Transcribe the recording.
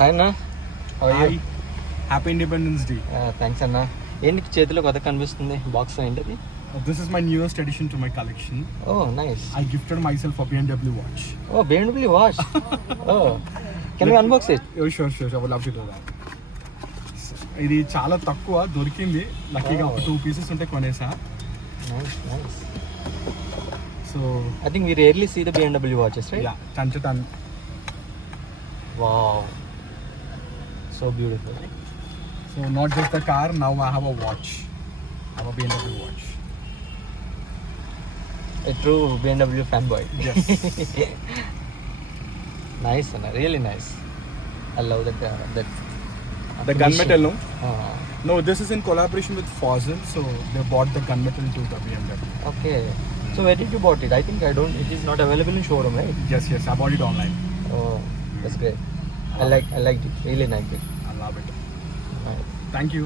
Hi అన్న. Hi, happy independence day. Thanks అన్న. ఏంటి చేతిలో కొత్త కనిపిస్తుంది బాక్స్ ఏంటది? This is my newest addition to my collection. Oh nice. I gifted myself a BMW watch. Oh BMW watch. Oh can you unbox it? Oh, sure. I would love to do that. ఇది చాలా తక్కువ దొరికింది, లక్కీగా ఒక 2 pieces ఉంటే కొనేసా. Nice. So I think we rarely see the BMW watches, right? yeah, ton. Wow. So beautiful. So not just the car, now I have a watch. I have a BMW watch. A true BMW fanboy. Yes. Nice అన్న, really nice. I love that The gunmetal, no? Ah, No, this is in collaboration with Fossil, so they bought the gunmetal to the BMW. okay. So where did you bought it? I think it is not available in showroom, right? Yes, I bought it online. Oh, that's great. I liked it. Really liked it. I love it. Right. Thank you.